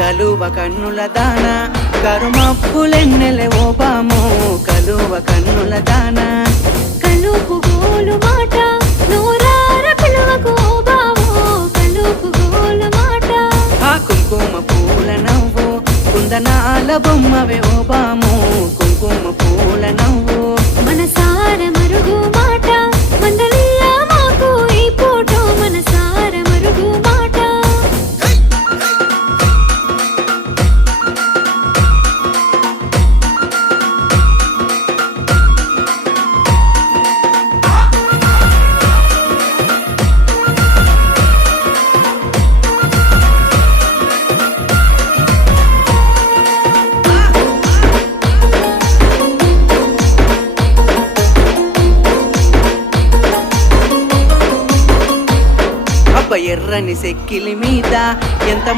కలువ కన్నుల దాన కరుమప్పులెన్నెలే ఓ బామో కలువ కన్నుల దాన కలుపు గోలు మాట నూరార పిలువకు ఓ బావో కలుపు గోలు మాట ఆ కుంకుమ పూల నవ్వు కుందనాల బొమ్మవే ఓ బామో కుంకుమ పూల నవ్వు మనసార మరుగు మాట మందలియ మాకు ఈ ఫోటో మనసార మరుగు మాట అబ్బ ఎర్రని సెక్కిలి మీద ఎంత